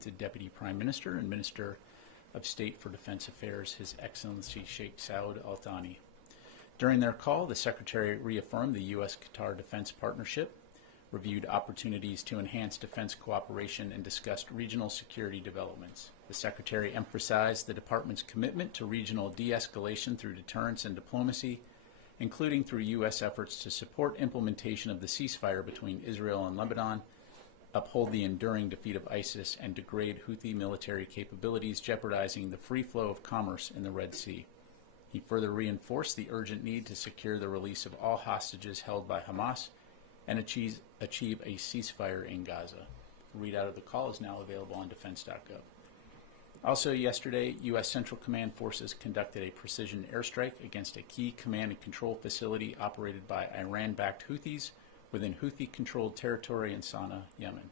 to Deputy Prime Minister and Minister of State for Defense Affairs, His Excellency Sheikh Saud Al Thani. During their call, the Secretary reaffirmed the U.S.-Qatar Defense Partnership, reviewed opportunities to enhance defense cooperation, and discussed regional security developments. The Secretary emphasized the Department's commitment to regional de-escalation through deterrence and diplomacy, including through U.S. efforts to support implementation of the ceasefire between Israel and Lebanon, uphold the enduring defeat of ISIS, and degrade Houthi military capabilities, jeopardizing the free flow of commerce in the Red Sea. He further reinforced the urgent need to secure the release of all hostages held by Hamas and achieve a ceasefire in Gaza. A readout of the call is now available on defense.gov. Also yesterday, U.S. Central Command forces conducted a precision airstrike against a key command and control facility operated by Iran-backed Houthis within Houthi-controlled territory in Sana'a, Yemen.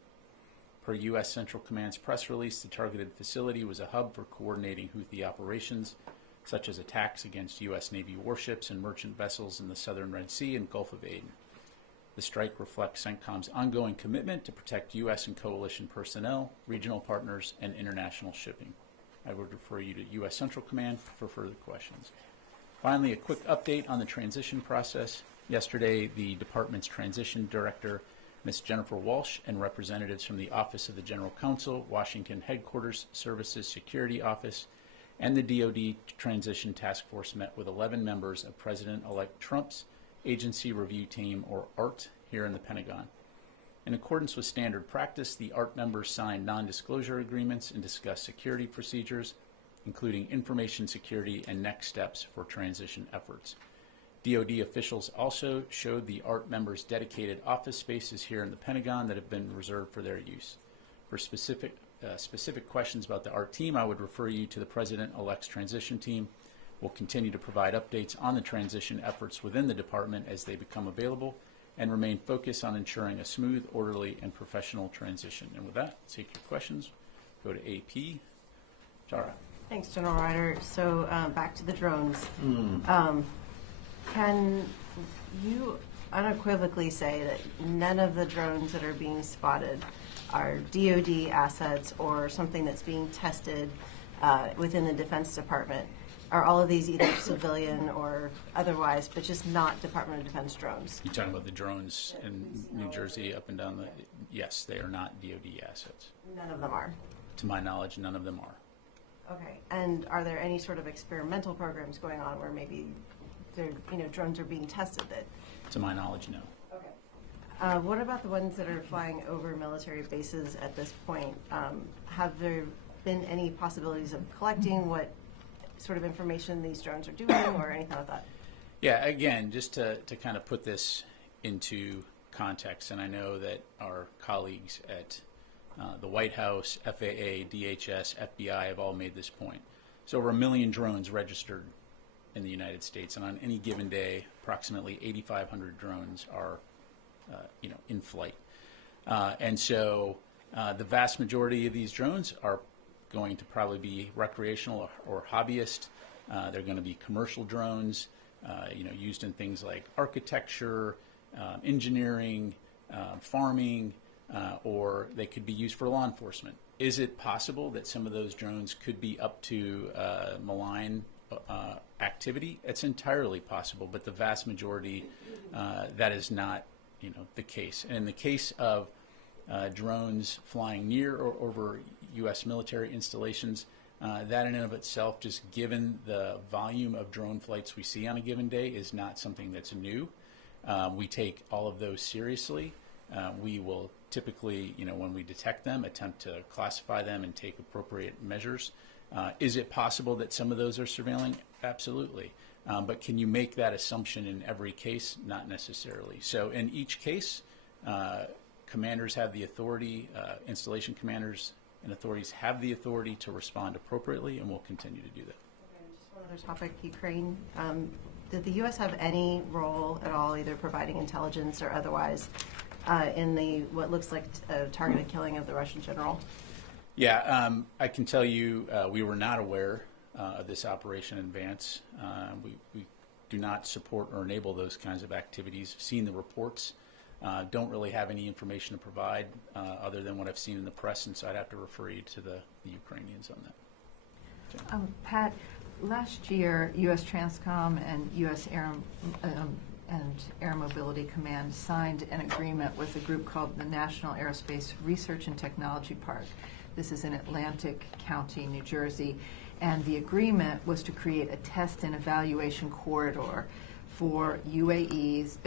Per U.S. Central Command's press release, the targeted facility was a hub for coordinating Houthi operations, such as attacks against U.S. Navy warships and merchant vessels in the southern Red Sea and Gulf of Aden. The strike reflects CENTCOM's ongoing commitment to protect U.S. and coalition personnel, regional partners, and international shipping. I would refer you to U.S. Central Command for further questions. Finally, a quick update on the transition process. Yesterday, the Department's Transition Director, Ms. Jennifer Walsh, and representatives from the Office of the General Counsel, Washington Headquarters Services Security Office, and the DoD Transition Task Force met with 11 members of President-elect Trump's Agency Review Team, or ART, here in the Pentagon. In accordance with standard practice, the ART members signed non-disclosure agreements and discussed security procedures, including information security and next steps for transition efforts. DoD officials also showed the ART members dedicated office spaces here in the Pentagon that have been reserved for their use. For specific questions about the ART team, I would refer you to the President-elect's transition team. We'll continue to provide updates on the transition efforts within the department as they become available and remain focused on ensuring a smooth, orderly, and professional transition. And with that, take your questions. Go to AP. Tara. Thanks, General Ryder. So back to the drones. Can you unequivocally say that none of the drones that are being spotted are DoD assets or something that's being tested within the Defense Department? Are all of these either civilian or otherwise, but just not Department of Defense drones? You're talking about the drones in New Jersey up and down the... Yes, they are not DoD assets. None of them are? To my knowledge, none of them are. Okay. And are there any sort of experimental programs going on where maybe drones are being tested that... To my knowledge, no. Okay. What about the ones that are flying over military bases at this point? Have there been any possibilities of collecting what sort of information these drones are doing or anything like that? Yeah, again, just to kind of put this into context, and I know that our colleagues at the White House, FAA, DHS, FBI have all made this point. So over 1 million drones registered in the United States, and on any given day, approximately 8,500 drones are in flight. And so the vast majority of these drones are going to probably be recreational or hobbyist. They're going to be commercial drones, used in things like architecture, engineering, farming, or they could be used for law enforcement. Is it possible that some of those drones could be up to malign activity? It's entirely possible, but the vast majority, that is not, the case. And in the case of drones flying near or over U.S. military installations, that in and of itself, just given the volume of drone flights we see on a given day, is not something that's new. We take all of those seriously. We will typically, when we detect them, attempt to classify them and take appropriate measures. Is it possible that some of those are surveilling? Absolutely. But can you make that assumption in every case? Not necessarily. So in each case, commanders have the authority, installation commanders and authorities have the authority to respond appropriately, and will continue to do that. Okay, just one other topic, Ukraine. Did the U.S. have any role at all, either providing intelligence or otherwise, in the what looks like a targeted killing of the Russian general? Yeah, I can tell you we were not aware of this operation in advance. We do not support or enable those kinds of activities. I've seen the reports Don't really have any information to provide other than what I've seen in the press, and so I'd have to refer you to the Ukrainians on that. Pat, last year, U.S. Transcom and U.S. Air Mobility Command signed an agreement with a group called the National Aerospace Research and Technology Park. This is in Atlantic County, New Jersey, and the agreement was to create a test and evaluation corridor for UASs,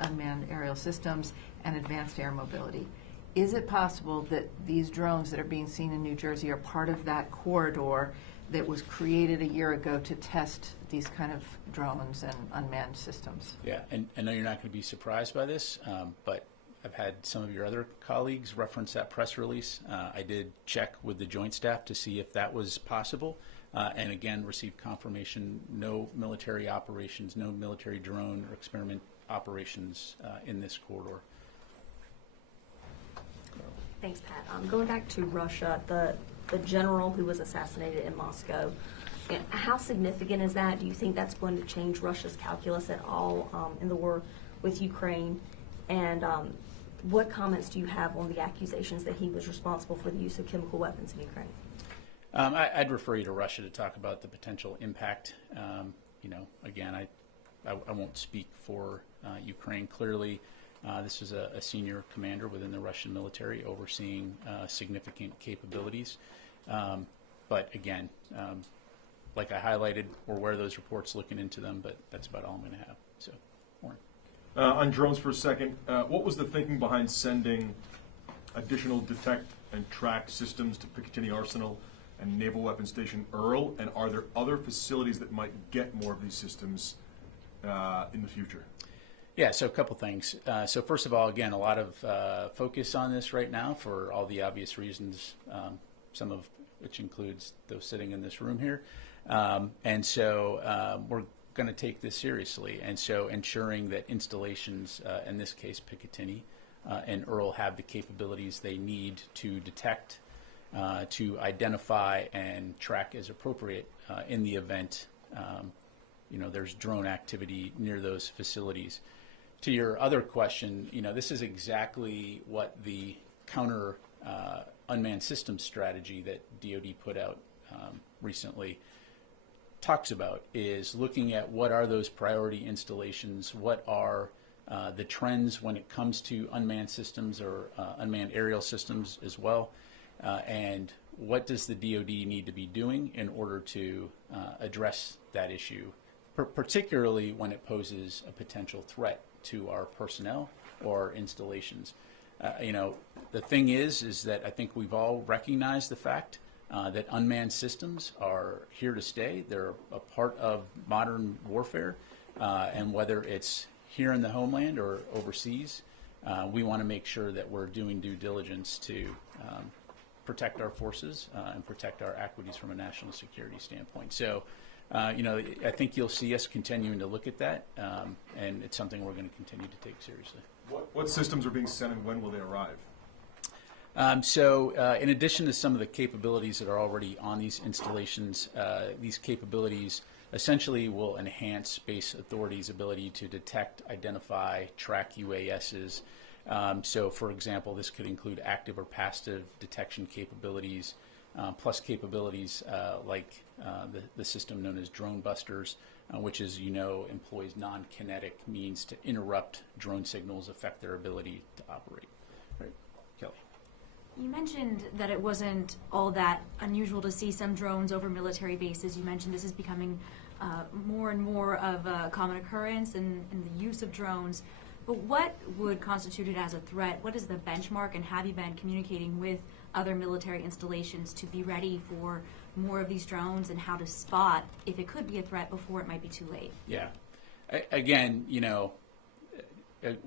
unmanned aerial systems, and advanced air mobility. Is it possible that these drones that are being seen in New Jersey are part of that corridor that was created a year ago to test these kind of drones and unmanned systems? Yeah, and I know you're not going to be surprised by this, but I've had some of your other colleagues reference that press release. I did check with the Joint Staff to see if that was possible, and again received confirmation: no military operations, no military drone or experiment operations in this corridor. Thanks, Pat. Going back to Russia, the general who was assassinated in Moscow, how significant is that? Do you think that's going to change Russia's calculus at all in the war with Ukraine? And what comments do you have on the accusations that he was responsible for the use of chemical weapons in Ukraine? I'd refer you to Russia to talk about the potential impact. Again, I won't speak for Ukraine. Clearly, this is a senior commander within the Russian military overseeing significant capabilities. But again, like I highlighted, we're aware of those reports, looking into them, but that's about all I'm going to have. So, Warren. On drones for a second, what was the thinking behind sending additional detect and track systems to Picatinny Arsenal and Naval Weapons Station Earl? And are there other facilities that might get more of these systems in the future? Yeah, so a couple things. So first of all, again, a lot of focus on this right now for all the obvious reasons, some of which includes those sitting in this room here. And so we're going to take this seriously. And so ensuring that installations, in this case Picatinny and Earl, have the capabilities they need to detect, to identify and track as appropriate in the event there's drone activity near those facilities. To your other question, this is exactly what the counter unmanned systems strategy that DoD put out recently talks about, is looking at what are those priority installations, what are the trends when it comes to unmanned systems or unmanned aerial systems as well, and what does the DoD need to be doing in order to address that issue, particularly when it poses a potential threat to our personnel or installations. The thing is that I think we've all recognized the fact that unmanned systems are here to stay. They're a part of modern warfare, and whether it's here in the homeland or overseas, we want to make sure that we're doing due diligence to protect our forces and protect our equities from a national security standpoint. So, I think you'll see us continuing to look at that, and it's something we're going to continue to take seriously. What systems are being sent and when will they arrive? In addition to some of the capabilities that are already on these installations, these capabilities essentially will enhance space authorities' ability to detect, identify, track UASs. So, for example, this could include active or passive detection capabilities, plus capabilities like the system known as drone busters, which, as you know, employs non-kinetic means to interrupt drone signals, affect their ability to operate. Right, Kelly. You mentioned that it wasn't all that unusual to see some drones over military bases. You mentioned this is becoming more and more of a common occurrence in the use of drones. But what would constitute it as a threat? What is the benchmark, and have you been communicating with other military installations to be ready for more of these drones, and how to spot if it could be a threat before it might be too late? Yeah. Again,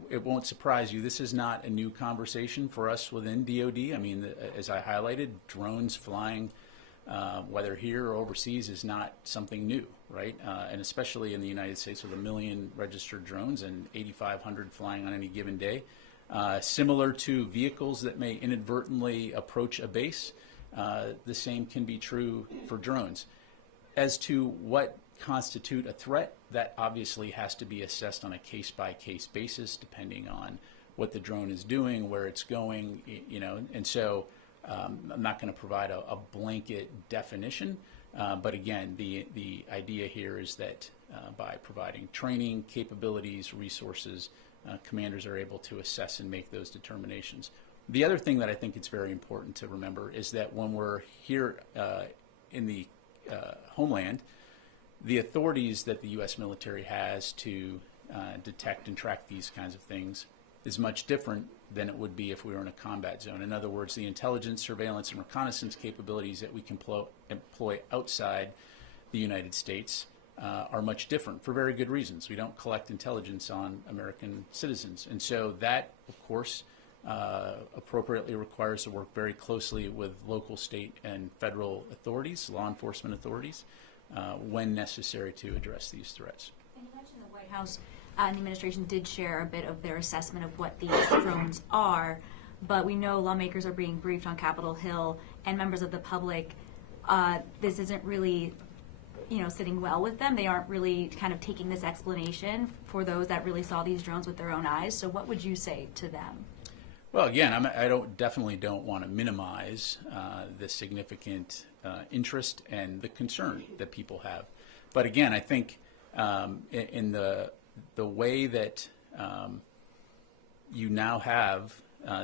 it won't surprise you. This is not a new conversation for us within DoD. I mean, as I highlighted, drones flying, whether here or overseas, is not something new, right? And especially in the United States with 1 million registered drones and 8,500 flying on any given day. Similar to vehicles that may inadvertently approach a base, the same can be true for drones. As to what constitute a threat, that obviously has to be assessed on a case-by-case basis, depending on what the drone is doing, where it's going, and so I'm not going to provide a blanket definition, but again, the idea here is that by providing training, capabilities, resources, commanders are able to assess and make those determinations. The other thing that I think it's very important to remember is that when we're here in the homeland, the authorities that the U.S. military has to detect and track these kinds of things is much different than it would be if we were in a combat zone. In other words, the intelligence, surveillance, and reconnaissance capabilities that we can employ outside the United States are much different for very good reasons. We don't collect intelligence on American citizens. And so that, of course, appropriately requires to work very closely with local, state, and federal authorities, law enforcement authorities, when necessary to address these threats. And you mentioned the White House and the administration did share a bit of their assessment of what these drones are, but we know lawmakers are being briefed on Capitol Hill, and members of the public, this isn't really, sitting well with them. They aren't really kind of taking this explanation for those that really saw these drones with their own eyes. So what would you say to them? Well, again, I definitely don't want to minimize the significant interest and the concern that people have. But again, I think in the way that you now have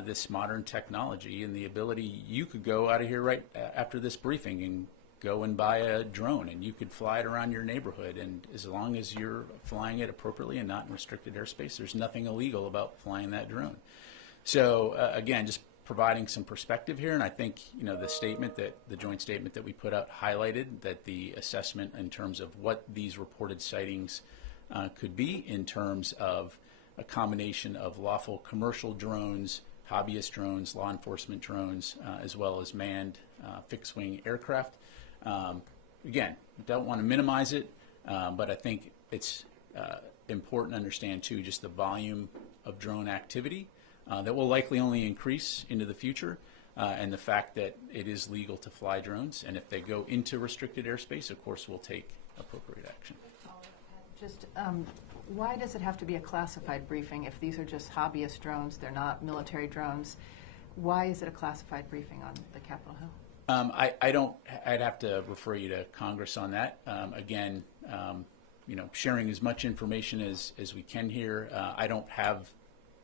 this modern technology and the ability, you could go out of here right after this briefing and go and buy a drone, and you could fly it around your neighborhood, and as long as you're flying it appropriately and not in restricted airspace, there's nothing illegal about flying that drone. So again, just providing some perspective here, and I think the joint statement that we put out highlighted that the assessment in terms of what these reported sightings could be in terms of a combination of lawful commercial drones, hobbyist drones, law enforcement drones, as well as manned fixed-wing aircraft. Again, don't want to minimize it, but I think it's important to understand too just the volume of drone activity that will likely only increase into the future, and the fact that it is legal to fly drones, and if they go into restricted airspace, of course, we'll take appropriate action. Just why does it have to be a classified briefing if these are just hobbyist drones, they're not military drones? Why is it a classified briefing on the Capitol Hill? I'd have to refer you to Congress on that. Again, sharing as much information as we can here. I don't have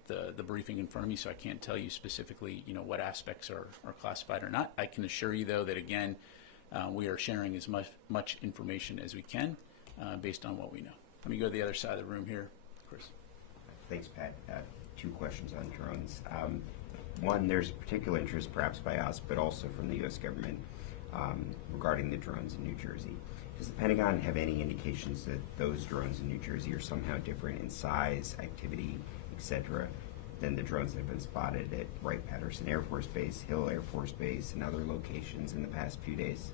the briefing in front of me, so I can't tell you specifically, what aspects are classified or not. I can assure you, though, that again, we are sharing as much information as we can based on what we know. Let me go to the other side of the room here, Chris. Thanks, Pat. Two questions on drones. One, there's particular interest, perhaps by us, but also from the U.S. government regarding the drones in New Jersey. Does the Pentagon have any indications that those drones in New Jersey are somehow different in size, activity, etc., than the drones that have been spotted at Wright-Patterson Air Force Base, Hill Air Force Base, and other locations in the past few days?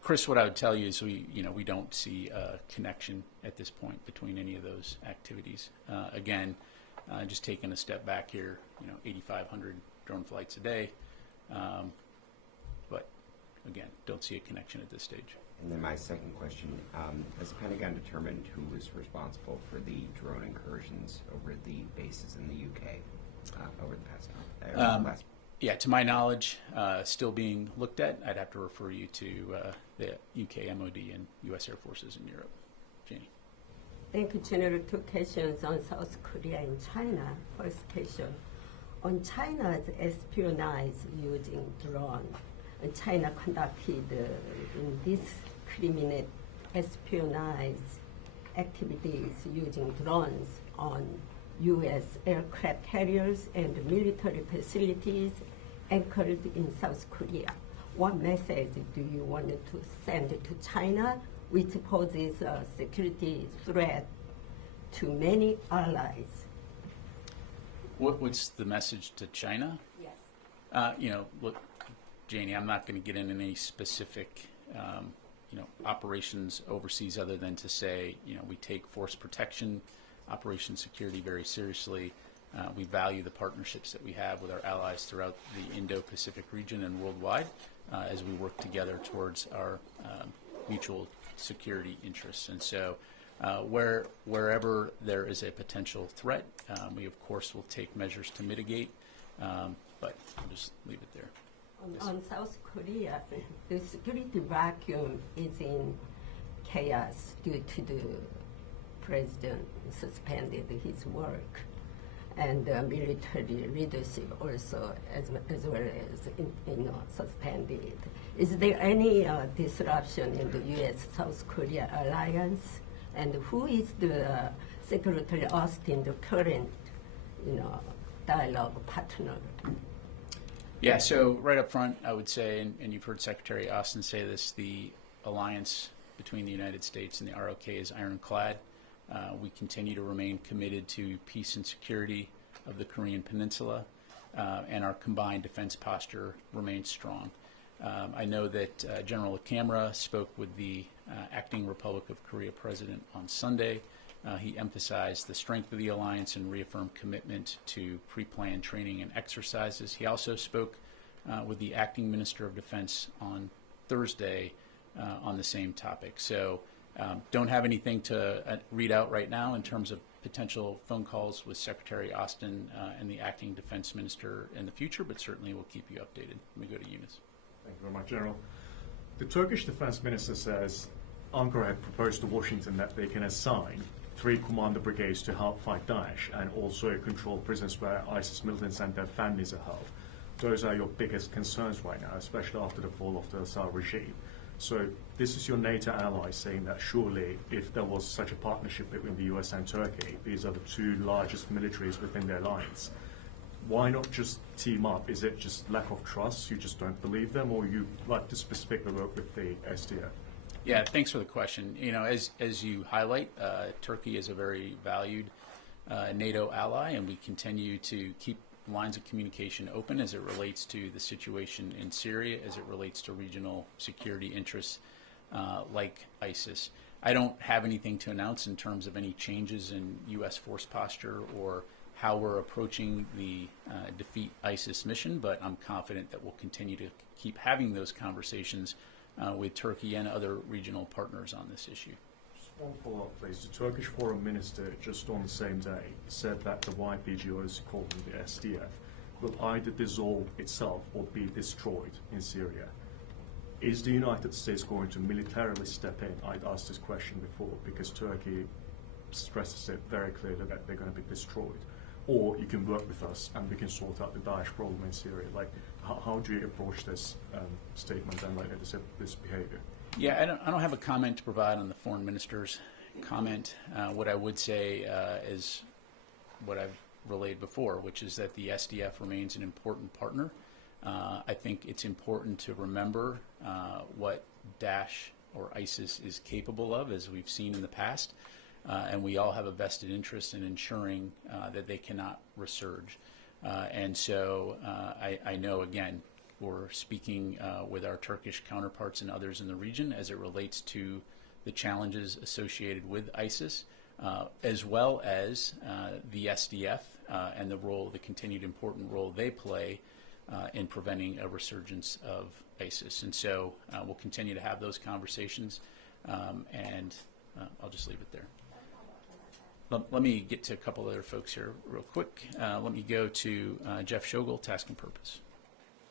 Chris, what I would tell you is we don't see a connection at this point between any of those activities. Again, just taking a step back here, 8,500 drone flights a day, but again, don't see a connection at this stage. And then my second question, has the Pentagon determined who was responsible for the drone incursions over the bases in the UK over the past month? Yeah, to my knowledge, still being looked at. I'd have to refer you to the UK MOD and U.S. Air Forces in Europe. Janie. Thank you, General. Two questions on South Korea and China. First question, on China's espionage using drone. China conducted indiscriminate espionage activities using drones on U.S. aircraft carriers and military facilities anchored in South Korea. What message do you want to send to China, which poses a security threat to many allies? What's the message to China? Yes. Look, Janie, I'm not going to get into any specific, operations overseas other than to say, we take force protection, operation security very seriously. We value the partnerships that we have with our allies throughout the Indo-Pacific region and worldwide as we work together towards our mutual security interests. And so wherever there is a potential threat, we of course will take measures to mitigate, but I'll just leave it there. On South Korea, the security vacuum is in chaos due to the president suspended his work, and the military leadership also as well as suspended. Is there any disruption in the U.S.-South Korea alliance, and who is the Secretary Austin, the current dialogue partner? Yeah, so right up front, I would say, and you've heard Secretary Austin say this, the alliance between the United States and the ROK is ironclad. We continue to remain committed to peace and security of the Korean Peninsula, and our combined defense posture remains strong. I know that General Camera spoke with the acting Republic of Korea president on Sunday. He emphasized the strength of the alliance and reaffirmed commitment to pre-planned training and exercises. He also spoke with the acting Minister of Defense on Thursday on the same topic. So don't have anything to read out right now in terms of potential phone calls with Secretary Austin and the acting Defense Minister in the future, but certainly we'll keep you updated. Let me go to Eunice. Thank you very much, General. The Turkish Defense Minister says Ankara had proposed to Washington that they can assign 3 commander brigades to help fight Daesh and also control prisons where ISIS militants and their families are held. Those are your biggest concerns right now, especially after the fall of the Assad regime. So this is your NATO ally saying that surely if there was such a partnership between the US and Turkey, these are the 2 largest militaries within their alliance. Why not just team up? Is it just lack of trust? You just don't believe them, or you like to specifically work with the SDF? Yeah, thanks for the question. As you highlight, Turkey is a very valued NATO ally, and we continue to keep lines of communication open as it relates to the situation in Syria, as it relates to regional security interests like ISIS. I don't have anything to announce in terms of any changes in U.S. force posture or how we're approaching the defeat ISIS mission, but I'm confident that we'll continue to keep having those conversations with Turkey and other regional partners on this issue. Just one follow-up, please. The Turkish foreign minister just on the same day said that the YPG, or as called the SDF, will either dissolve itself or be destroyed in Syria. Is the United States going to militarily step in? I'd asked this question before because Turkey stresses it very clearly that they're going to be destroyed. Or you can work with us and we can sort out the Daesh problem in Syria. Like, how do you approach this statement and like this behavior? Yeah, I don't have a comment to provide on the foreign minister's comment. What I would say is what I've relayed before, which is that the SDF remains an important partner. I think it's important to remember what Daesh or ISIS is capable of, as we've seen in the past, and we all have a vested interest in ensuring that they cannot resurge. And so I know, again, we're speaking with our Turkish counterparts and others in the region as it relates to the challenges associated with ISIS, as well as the SDF and the continued important role they play in preventing a resurgence of ISIS. And so we'll continue to have those conversations, and I'll just leave it there. Let me get to a couple other folks here real quick. Let me go to Jeff Shogel, Task and Purpose.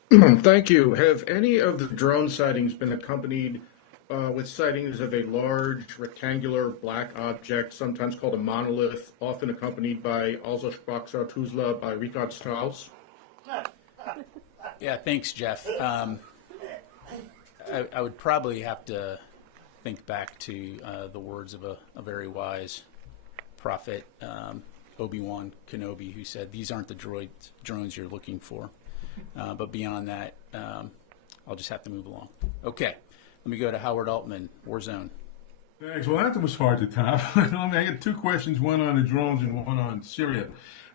Thank you. Have any of the drone sightings been accompanied with sightings of a large rectangular black object, sometimes called a monolith, often accompanied by Also sprach Zarathustra by Richard Strauss? Yeah, thanks, Jeff. I would probably have to think back to the words of a very wise prophet, Obi-Wan Kenobi, who said, "These aren't the drones you're looking for." But beyond that, I'll just have to move along. Okay, let me go to Howard Altman, Warzone. Thanks. Well, that was hard to top. I got 2 questions, one on the drones and one on Syria.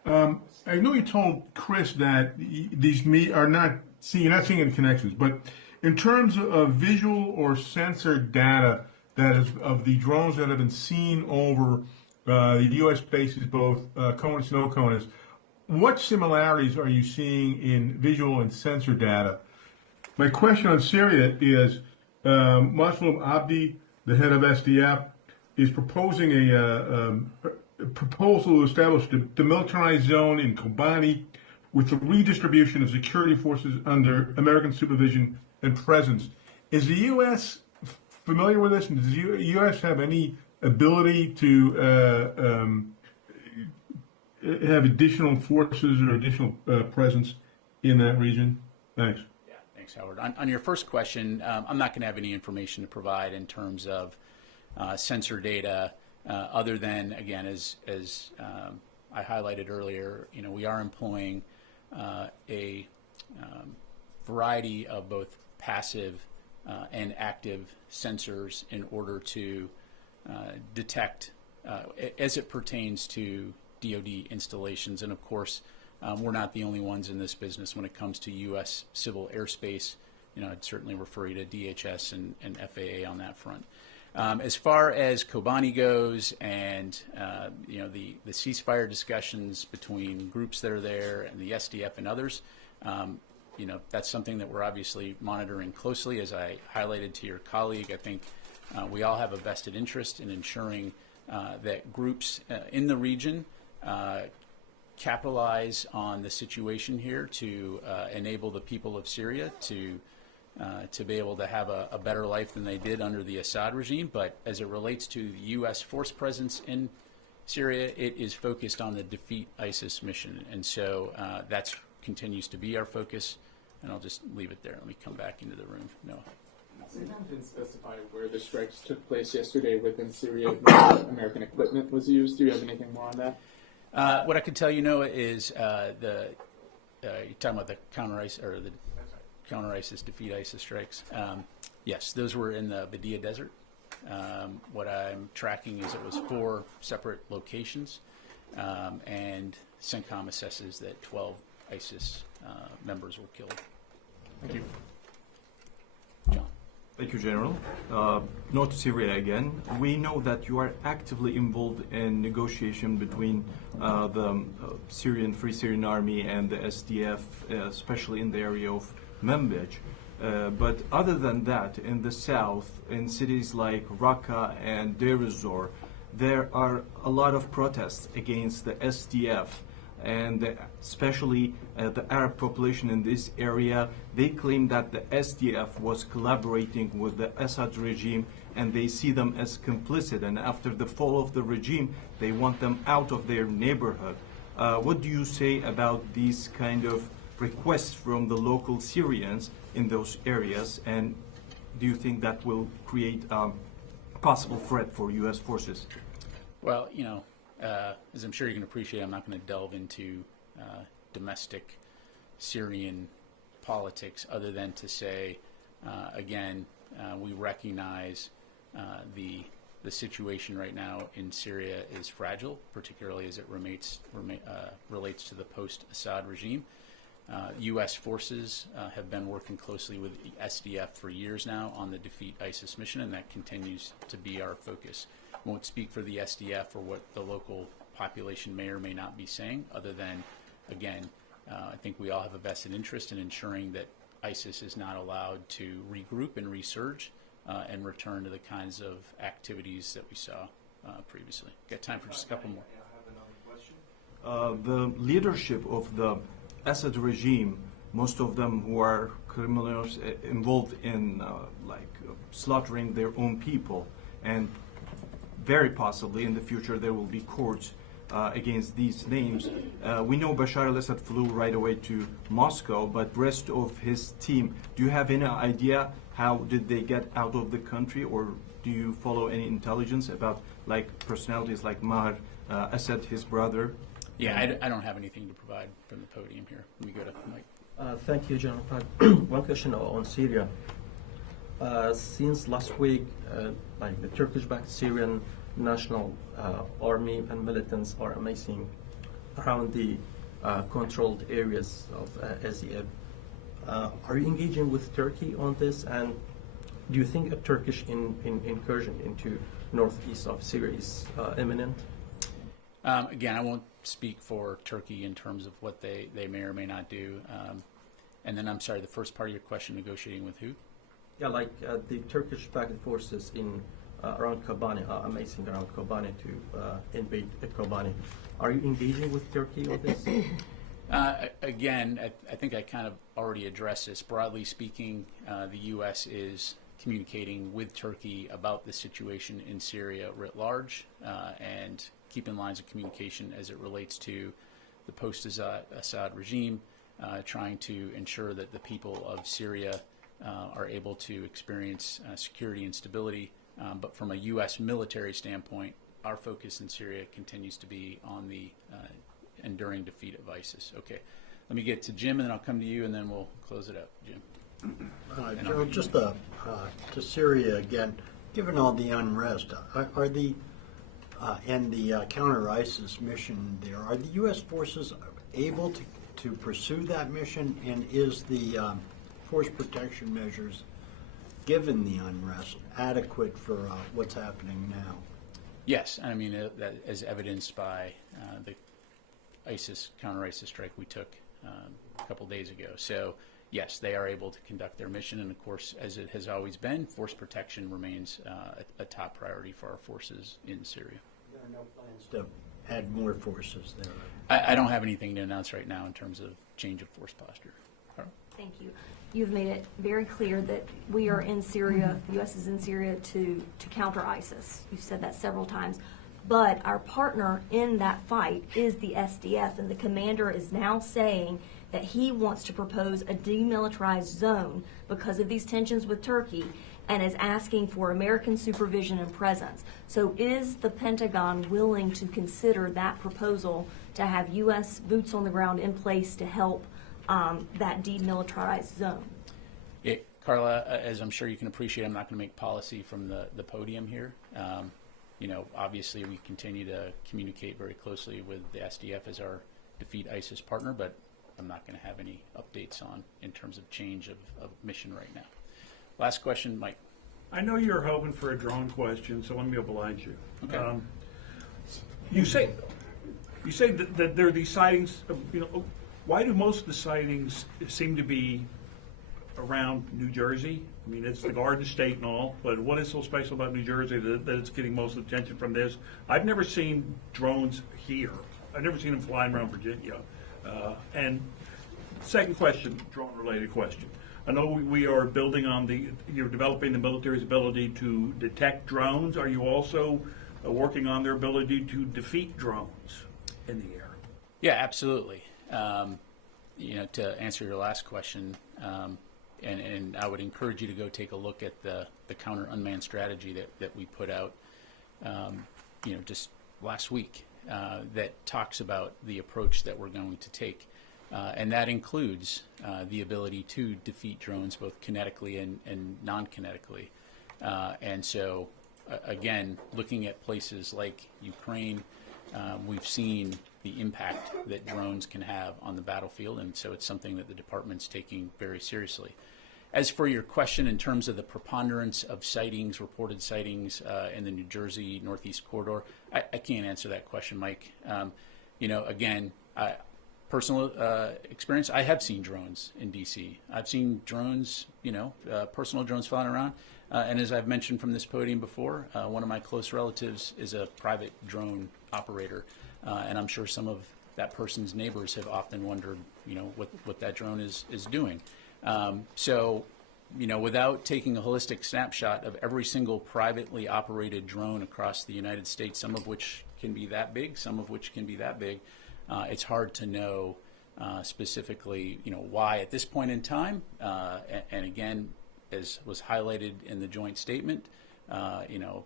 I know you told Chris that these are not seeing, you're not seeing any connections, but in terms of visual or sensor data that is of the drones that have been seen over the U.S. bases, both CONUS and no CONUS, what similarities are you seeing in visual and sensor data? My question on Syria is Muslim Abdi the head of SDF, is proposing a proposal to establish a demilitarized zone in Kobani with the redistribution of security forces under American supervision and presence. Is the U.S. familiar with this, and does the U.S. have any ability to have additional forces or additional presence in that region? Thanks. Yeah, thanks, Howard. On your first question, I'm not going to have any information to provide in terms of sensor data, other than, again, as I highlighted earlier, we are employing a variety of both passive and active sensors in order to detect as it pertains to DoD installations. And of course, we're not the only ones in this business when it comes to U.S. civil airspace. I'd certainly refer you to DHS and FAA on that front. As far as Kobani goes, and the ceasefire discussions between groups that are there and the SDF and others, that's something that we're obviously monitoring closely. As I highlighted to your colleague, I think we all have a vested interest in ensuring that groups in the region capitalize on the situation here to enable the people of Syria to be able to have a better life than they did under the Assad regime. But as it relates to the U.S. force presence in Syria, it is focused on the Defeat ISIS mission. And so that continues to be our focus. And I'll just leave it there. Let me come back into the room. Noah. Pentagon didn't specify where the strikes took place yesterday within Syria, where American equipment was used. Do you have anything more on that? What I can tell you, Noah, is you're talking about the counter ISIS, defeat ISIS strikes. Yes, those were in the Badia Desert. What I'm tracking is it was 4 separate locations, and CENTCOM assesses that 12 ISIS members were killed. Thank you. John. Thank you, General. Note to Syria again. We know that you are actively involved in negotiation between the Free Syrian Army and the SDF, especially in the area of Manbij. But other than that, in the south, in cities like Raqqa and Deir ez-Zor, there are a lot of protests against the SDF, and especially the Arab population in this area. They claim that the SDF was collaborating with the Assad regime, and they see them as complicit, and after the fall of the regime, they want them out of their neighborhood. What do you say about these kind of requests from the local Syrians in those areas, and do you think that will create a possible threat for U.S. forces? Well, as I'm sure you can appreciate, I'm not going to delve into domestic Syrian politics, other than to say, again, we recognize the situation right now in Syria is fragile, particularly as it relates to the post-Assad regime. U.S. forces have been working closely with the SDF for years now on the Defeat ISIS mission, and that continues to be our focus. I won't speak for the SDF or what the local population may or may not be saying, other than, again, I think we all have a vested interest in ensuring that ISIS is not allowed to regroup and resurge and return to the kinds of activities that we saw previously. Got time for just a couple more. I have another question. The leadership of the Assad regime, most of them who are criminals involved in slaughtering their own people, and very possibly in the future there will be courts against these names. We know Bashar al-Assad flew right away to Moscow, but rest of his team, do you have any idea how did they get out of the country, or do you follow any intelligence about personalities like Maher Assad, his brother? Yeah, I don't have anything to provide from the podium here. Let me go to Mike. Thank you, General Pat. One question on Syria. Since last week, the Turkish-backed Syrian National Army and militants are amassing around the controlled areas of SDF. Are you engaging with Turkey on this, and do you think a Turkish incursion into northeast of Syria is imminent? Again, I won't speak for Turkey in terms of what they may or may not do. And then, I'm sorry, the first part of your question, negotiating with who? Yeah, the Turkish-backed forces in around Kobani, amazing around Kobani to invade Kobani. Are you engaging with Turkey on this? Again, I think I kind of already addressed this. Broadly speaking, the U.S. is communicating with Turkey about the situation in Syria writ large and keeping lines of communication as it relates to the post-Assad regime, trying to ensure that the people of Syria are able to experience security and stability. But from a U.S. military standpoint, our focus in Syria continues to be on the enduring defeat of ISIS. Okay, let me get to Jim, and then I'll come to you, and then we'll close it up. Jim. Joe, just to Syria again, given all the unrest, are the and the counter-ISIS mission there, are the U.S. forces able to pursue that mission, and is the force protection measures, given the unrest, adequate for what's happening now? Yes, I mean, that as evidenced by the counter-ISIS strike we took a couple days ago. So, yes, they are able to conduct their mission, and of course, as it has always been, force protection remains a top priority for our forces in Syria. There are no plans to add more forces there? I don't have anything to announce right now in terms of change of force posture. Thank you. You've made it very clear that we are in Syria, the U.S. is in Syria to counter ISIS. You've said that several times. But our partner in that fight is the SDF, and the commander is now saying that he wants to propose a demilitarized zone because of these tensions with Turkey, and is asking for American supervision and presence. So is the Pentagon willing to consider that proposal to have U.S. boots on the ground in place to help that demilitarized zone? Carla, as I'm sure you can appreciate, I'm not going to make policy from the podium here. You know, obviously we continue to communicate very closely with the SDF as our defeat ISIS partner, but I'm not going to have any updates on in terms of change of mission right now. Last question, Mike. I know you're hoping for a drone question, so let me oblige you. Okay. You say that there are these sightings. You know, why do most of the sightings seem to be around New Jersey? I mean, it's the Garden State and all, but what is so special about New Jersey that it's getting most of the attention from this? I've never seen drones here. I've never seen them flying around Virginia. And second question, drone-related question. I know we are building on you're developing the military's ability to detect drones. Are you also working on their ability to defeat drones in the air? Yeah, absolutely. You know, to answer your last question, and I would encourage you to go take a look at the counter unmanned strategy that we put out, you know, just last week, that talks about the approach that we're going to take. And that includes the ability to defeat drones both kinetically and non-kinetically. And so, again, looking at places like Ukraine, we've seen the impact that drones can have on the battlefield, and so it's something that the department's taking very seriously. As for your question in terms of the preponderance of sightings, reported sightings in the New Jersey Northeast corridor, I can't answer that question, Mike. You know, again, personal experience, I have seen drones in D.C. I've seen drones, you know, personal drones flying around. And as I've mentioned from this podium before, one of my close relatives is a private drone operator. And I'm sure some of that person's neighbors have often wondered, you know, what that drone is doing. So, you know, without taking a holistic snapshot of every single privately operated drone across the United States, some of which can be that big, some of which can be that big, it's hard to know specifically, you know, why at this point in time. And again, as was highlighted in the joint statement, you know,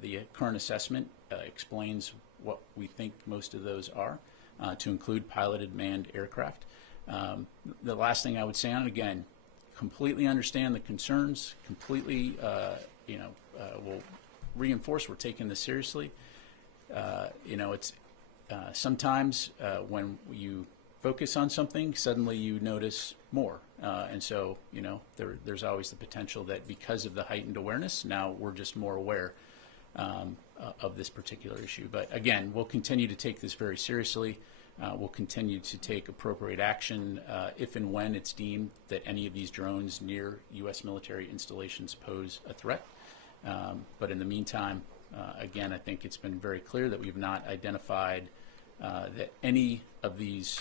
the current assessment explains what we think most of those are, to include piloted manned aircraft. The last thing I would say on it, again, completely understand the concerns, completely, you know, will reinforce we're taking this seriously. You know, it's sometimes when you focus on something, suddenly you notice more. And so, you know, there's always the potential that because of the heightened awareness, now we're just more aware of this particular issue. But again, we'll continue to take this very seriously. We'll continue to take appropriate action if and when it's deemed that any of these drones near U.S. military installations pose a threat. But in the meantime, again, I think it's been very clear that we've not identified that any of these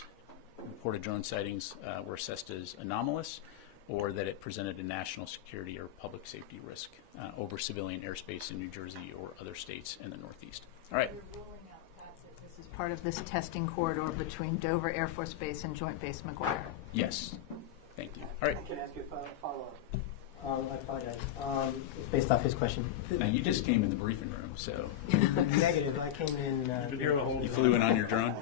reported drone sightings were assessed as anomalous, or that it presented a national security or public safety risk over civilian airspace in New Jersey or other states in the Northeast. All right. This is part of this testing corridor between Dover Air Force Base and Joint Base McGuire. Yes. Thank you. All right. Can I ask you a follow-up? I apologize. It's based off his question. Now, you just came in the briefing room, so. Negative. I came in. You flew in on your drone?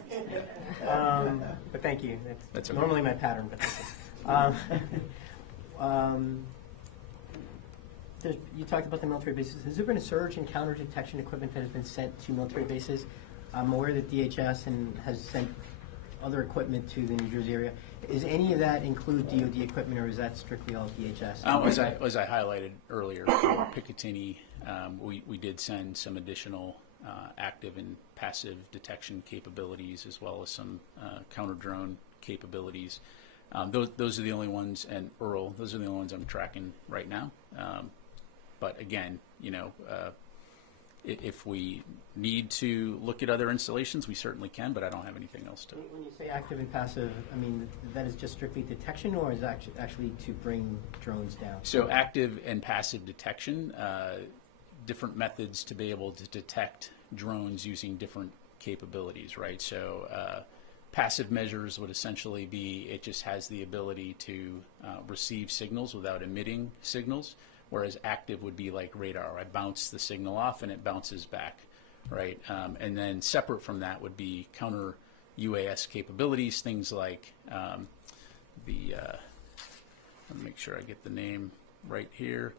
But thank you. That's okay. Normally my pattern, but you talked about the military bases. Has there been a surge in counter detection equipment that has been sent to military bases? I'm aware that DHS has sent other equipment to the New Jersey area. Is any of that include DoD equipment, or is that strictly all DHS? As I highlighted earlier, for Picatinny, we did send some additional active and passive detection capabilities, as well as some counter-drone capabilities. Those are the only ones, and Earl, those are the only ones I'm tracking right now. But again, if we need to look at other installations, we certainly can, but I don't have anything else to. When you say active and passive, I mean, that is just strictly detection, or is that actually to bring drones down? So active and passive detection, different methods to be able to detect drones using different capabilities, right? So passive measures would essentially be, it just has the ability to receive signals without emitting signals, whereas active would be like radar. I bounce the signal off and it bounces back, right? And then separate from that would be counter UAS capabilities, things like let me make sure I get the name right here,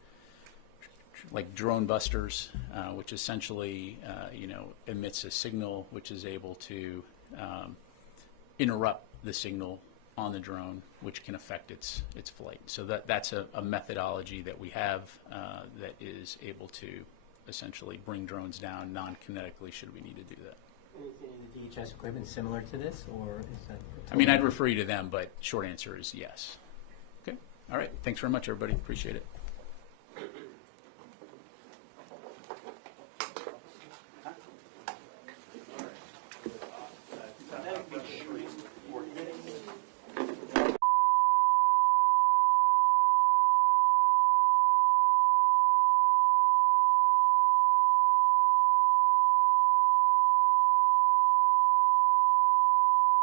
like drone busters, which essentially emits a signal which is able to interrupt the signal on the drone, which can affect its flight. So that's a methodology that we have that is able to essentially bring drones down non-kinetically should we need to do that. Anything in the DHS equipment similar to this, or is that? I mean, I'd refer you to them, but short answer is yes. Okay. All right. Thanks very much, everybody. Appreciate it.